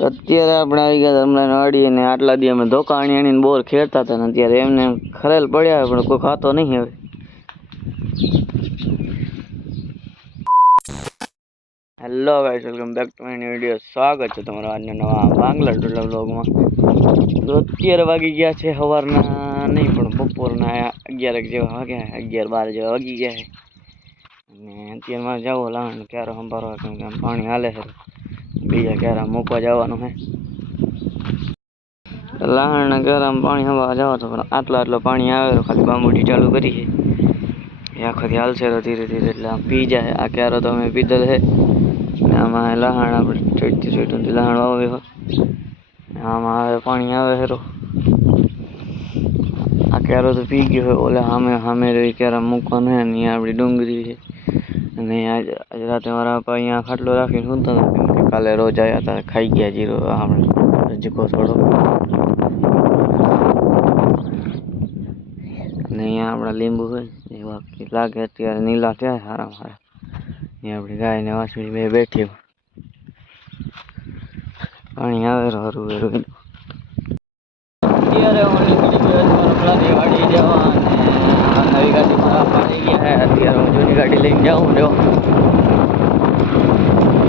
અત્યારે આપણે આવી ગયા હમણાં વાડી અને આટલા દી અમે ધોકા આણીને બોર ખેડતા હતા ને અત્યારે એમને ખરેલ પડ્યા પણ કોઈ ખાતો નહીં હવે. Hello guys, welcome back to my video. સ્વાગત છે તમારો આજના નવા બાંગ્લા ટોટલા વ્લોગમાં. તો અત્યારે વાગી ગયા છે સવારના નહીં પણ બપોરના 11 જેવા વાગ્યા, 11-12 જેવા વાગી ગયા છે. અને અત્યારે મારે જવો લાવવાનું ક્યારે સંભાળવા, કેમ કે પાણી હાલે છે, બીજા ક્યારે મૂકવા જવાનું છે. લાહણના કેરામાં પાણી હવા જવા તો પણ આટલો પાણી આવે તો ખાલી બાંબુડી ચાલુ કરી છે એ આખો દી હાલશે તો ધીરે ધીરે એટલે આમ પી જાય. આ ક્યારો તો અમે પીધેલ છે ને આમાં લહાણ આપણે ચોઈથી લહાણ વાવે હોય, આમાં આવે પાણી આવે છે. આ ક્યારો તો પી ગયો હોય. ઓલે સામે રહી ક્યારા મૂકવાનું છે ને અહીંયા આપણી ડુંગળી છે. અને આજે રાતે મારા પપ્પા અહીંયા ખાટલો રાખીને સૂતા હતા, કેમ કે કાલે રોજ આવ્યા હતા, ખાઈ ગયા જીરો આપણે જીકો થોડો. અને અહીંયા આપણા લીંબુ હોય એવા લાગે અત્યારે નીલા થયા સારા સારા. અહીંયા આપણી ગાય ને વાછડી બે બેઠી પાણી આવે હરું હરું. અત્યારે હું નીકળી ગયો રમલાની વાડી જવા અને નવી ગાડીમાં પાણી ગયા. અત્યારે હું જૂની ગાડી લઈને જાઉં જો.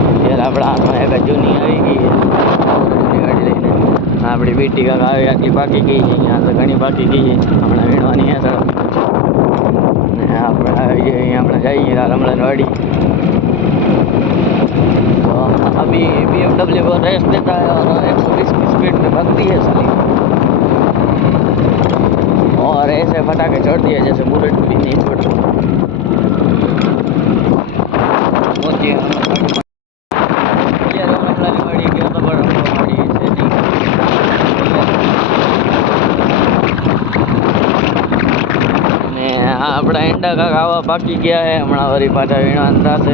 અત્યારે આપણા હાથમાં એક જૂની આવી ગઈ છે જૂની ગાડી લઈને. આપણી બેટી કાંક આવી આટલી પાકી ગઈ છે, અહીંયા તો ઘણી પાકી ગઈ છે, હમણાં વીણવાની છે. ને આપણે આવી જઈએ અહીંયા, આપણે જઈએ રમલાની વાડી. तो अभी BMW को रेस देता है और 120 की स्पीड में भागती है साली, और ऐसे फटाके छोड़ दिए जैसे बुलेट भी नहीं छोड़ता. આપણા ઈંડા કાંક આવા પાકી ગયા છે, હમણાં વળી પાછા વીણવાના થશે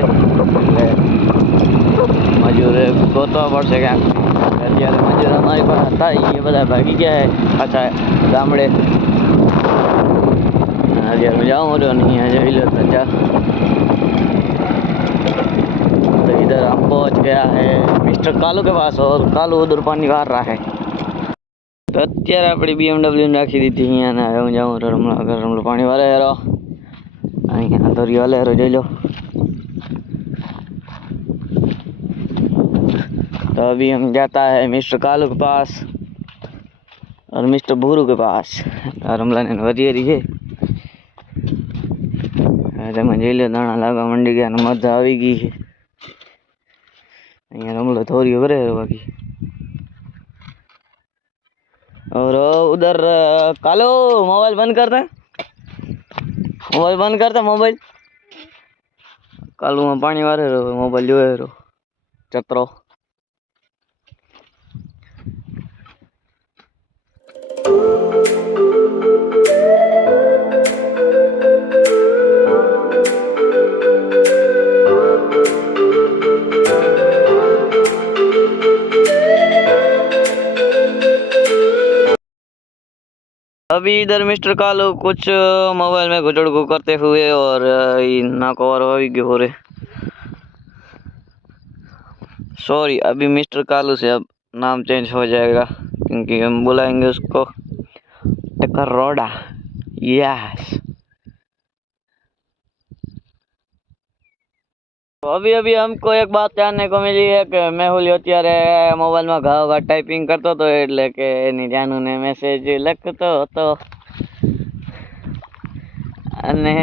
એટલે મજૂરે ગોતવા પડશે ક્યાંક. અત્યારે મજૂર અમારી પાસે હતા એ બધા ભાગી ગયા છે પાછા ગામડે. અત્યારે मैं जाऊँ रहा नहीं है जो लो तो इधर हम पहुँच गया है मिस्टर कालू के पास और कालू उधर पानी वार रहा है. तो અત્યારે આપણી BMW રાખી દીધી અહીંયા ને હવે હું જાઉં રમલો પાણી વારે હેરો. અહીંયા દરિયો હાલે હેરો જોઈ લો. तो अभी हम जाता है मिस्टर कालू के पास और मिस्टर भूरू के पास. रमला ने वरियरी है તેમાં જોઈ લો દાણા લાગવા માંડી ગયા અને મજા આવી ગઈ છે. અહીંયા રમલો ધોરીઓ કરે બાકી. और उधर कालो मोबाइल बंद करता, मोबाइल बंद करता मोबाइल. कालू में पानी वारे रो मोबाइल जो है रो चतरो. अभी इधर मिस्टर कालू कुछ मोबाइल में गुजड़ करते हुए और ना कवर हो रहे. सॉरी, अभी मिस्टर कालू से अब नाम चेंज हो जाएगा क्योंकि हम बुलाएंगे उसको टकरोड़ा. यस. तो अभी हमको एक बात जानने को मिली है कि મેહુલ અત્યારે મોબાઈલમાં ઘા ટાઈપિંગ કરતો હતો એટલે કે એની જાનુને મેસેજ લખતો હતો અને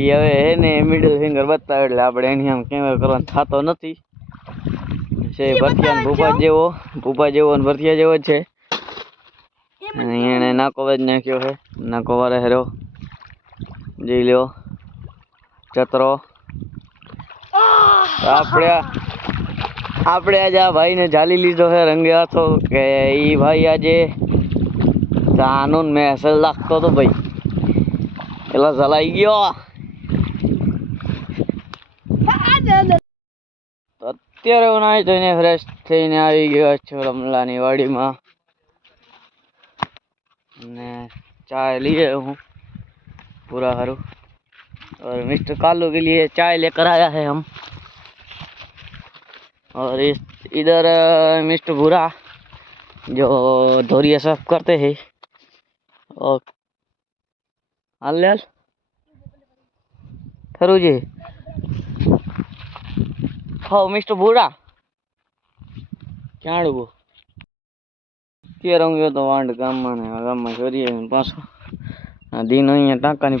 એ હવે એને મિડલ ફિંગર બતાવે એટલે આપણે એની આમ કેમેરા કરવાનો થતો નથી. છે ભરથિયા ભૂપા જેવો ને ભરથિયા જેવો જ છે. એને નાકો જ નાખ્યો છે, નાકો વારે હેરો જોઈ લ્યો ચતરો. આપણે આજે આ ભાઈને ઝાલી લીધો છે રંગે હાથો કે એ ભાઈ આજે જાનુન મેસેજ લાગતો હતો ભાઈ એટલે ઝલાઈ ગયો. તો અત્યારે હું નાહી ધોઈને ફ્રેશ થઈને આવી ગયો છું રમલાની વાડીમાં અને ચાय लिए हूँ पूरा हरू. और मिस्टर कालू के लिए चाय लेकर आया है हम. और इस इधर मिस्टर भूरा जो धोरिया साफ करते हैं। और हाल हाल खरू जी हाँ मिस्टर भूरा क्या वो કે રંગ્યો તો વાંડ ગામમાં ને ગામમાં કરીએ પાછો આ દિન અહીંયા ટાંકાની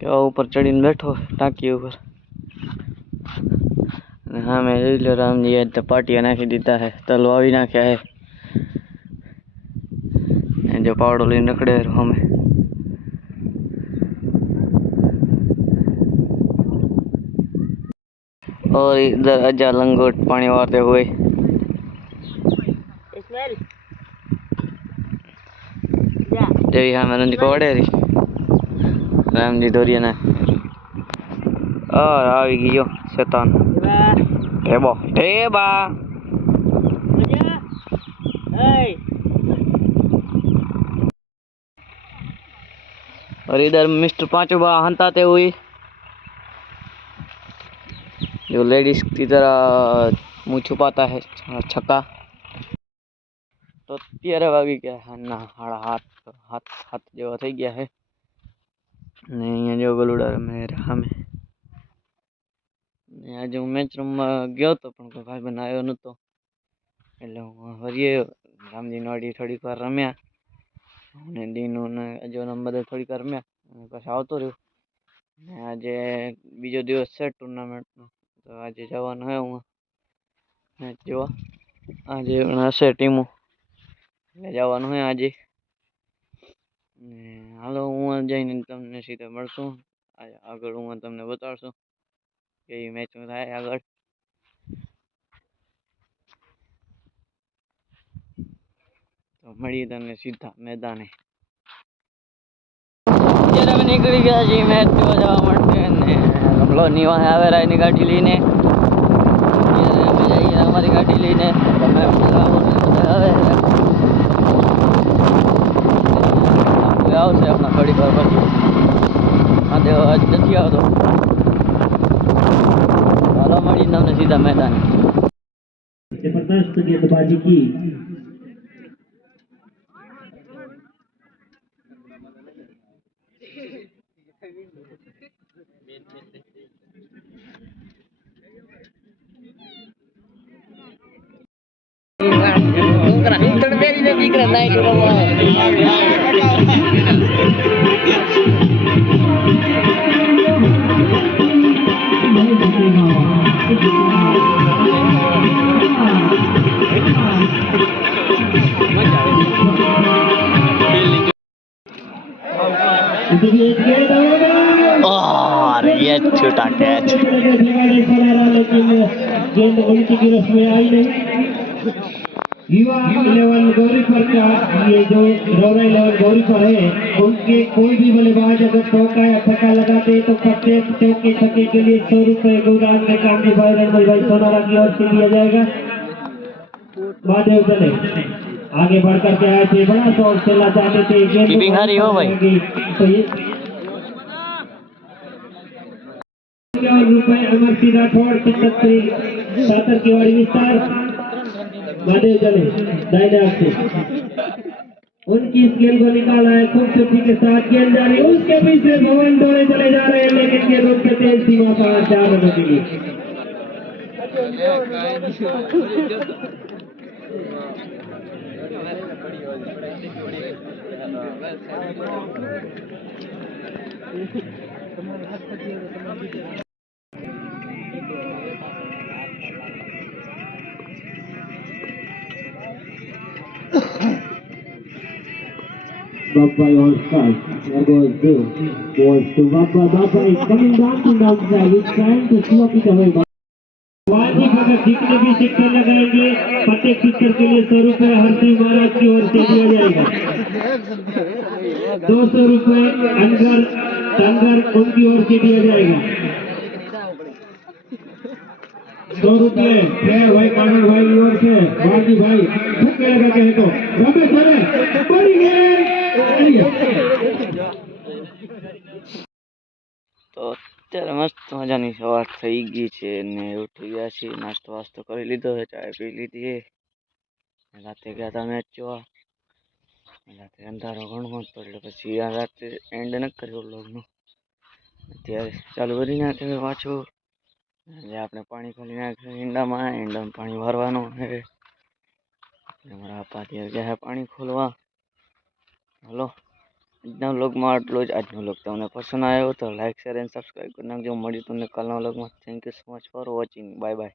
કેવા ઉપર ચડીને બેઠો ટાંકી ઉપર અને હા મેં જોઈ લો રામજી આજ તો પાટિયા નાખી દીધા હે તલ વાવી નાખ્યા હે जो पावड़ो लेने रखड़े हमें और इधर अजा लंगोट पानी वारते हुए देवी हाँ मैंने को वड़े रही राम जी दोरिया ने और आ गयो शैतान टेबो टेबा और इधर मिस्टर पांचोबा हंताते हुए जो लेडीज की तरह मुँह छुपाता है छक्का तो 13 वागी गया है ना हाथ हाथ हाथ जो થઈ ગયા है ને અહીંયા જો ગલુડા મેર સામે ને આજે હું મેચ રમવા ગયો તો પણ કોઈ ભાઈ બનાવ્યો નતો એટલે હું હરીએ રામજી નોડી થોડીક વાર રમ્યા અને દીનો ને અજો નંબર થોડીક વાર રમ્યા અને પછી આવતો રહ્યો ને આજે બીજો દિવસ છે ટુર્નામેન્ટનો તો આજે જવાનું હે હું મેચ જોવા આજે હશે ટીમો એટલે જવાનું હે આજે હાલો હું જઈને તમને સીધા મળશું આગળ હું તમને બતાડશું કેવી મેચ થાય આગળ તો મળીએ તમને સીધા મેદાને અત્યારે અમે નીકળી ગયા છીએ મેચ જોવા જવા માટે અને રમલો નીવા આવેરા એની ગાડી લઈને અમે જઈએ અમારી ગાડી લઈને તમે આવે આવશે આપણા થોડીક વાર પછી હા દેવ આજ નથી આવતો ચાલો મળીને તમને સીધા મેદાન जबरदस्त गेंदबाजी की और ये छोटा कैच गेंद उल्टी की रस में आई नहीं युवा लेवल गौरी पर का ये जो रौरा लेवल गौरी पर है उनके कोई भी बल्लेबाज अगर चौका या छक्का लगाते तो प्रत्येक चौके छक्के के लिए 100 रुपए गुलाम के काम की भाई रणबल भाई सोनारा की ओर से दिया जाएगा। महादेव चले आगे बढ़ करके आए थे बड़ा शॉट खेलना चाहते थे कीपिंग हारी हो भाई तो ये रुपए अमर सिंह राठौड़ सेक्रेटरी सातर की वाड़ी विस्तार महादेव चले दाहिने हाथ से उनकी इस गेंद को निकाला है खूबसूरती के साथ गेंद जा रही है उसके पीछे भवन दौड़े चले जा रहे हैं लेकिन गेंद उनके तेज सीमा पर 4 रनों के लिए Bappa on strike. There goes Bill. Goes to Bappa. Bappa is coming down to downside. He's trying to slop it away. वाजिब अगर जितने भी सिक्के लगाएंगे प्रत्येक सिक्के के लिए 100 रुपए हरसिंह महाराज की ओर से दिया जाएगा। 200 रुपए अनगर टंगर उनकी ओर से दिया जाएगा। 100 रुपए फेर भाई कानड़ भाई की ओर से वाजिब भाई ठुक्के लगा के तो रमेश सरे बड़ी गेंद तो અત્યારે મસ્ત મજાની સવાર થઈ ગઈ છે ને ઉઠી ગયા છીએ, નાસ્તો વાસ્તો કરી લીધો છે, ચાય પી લીધી છે. રાતે ગયા હતા મેચ જોવા. રાતે અંધારો ઘણો હતો એટલે પછી આ રાતે એન્ડ ન કર્યો વ્લોગનો. અત્યારે ચાલુ કરી નાખ્યું પાછું. આજે આપણે પાણી ખોલી નાખ્યું ઈંડામાં પાણી ભરવાનું છે. અમારા આપા અત્યારે ગયા છે પાણી ખોલવા. હલો, આજના વ્લોગમાં આટલું જ. આજનો વ્લોગ તમને પસંદ આવ્યો તો લાઈક શેર એન્ડ સબસ્ક્રાઈબ કરી નાખજો. મળ્યું તમને કાલના વ્લોગમાં. Thank you so much for watching. Bye bye.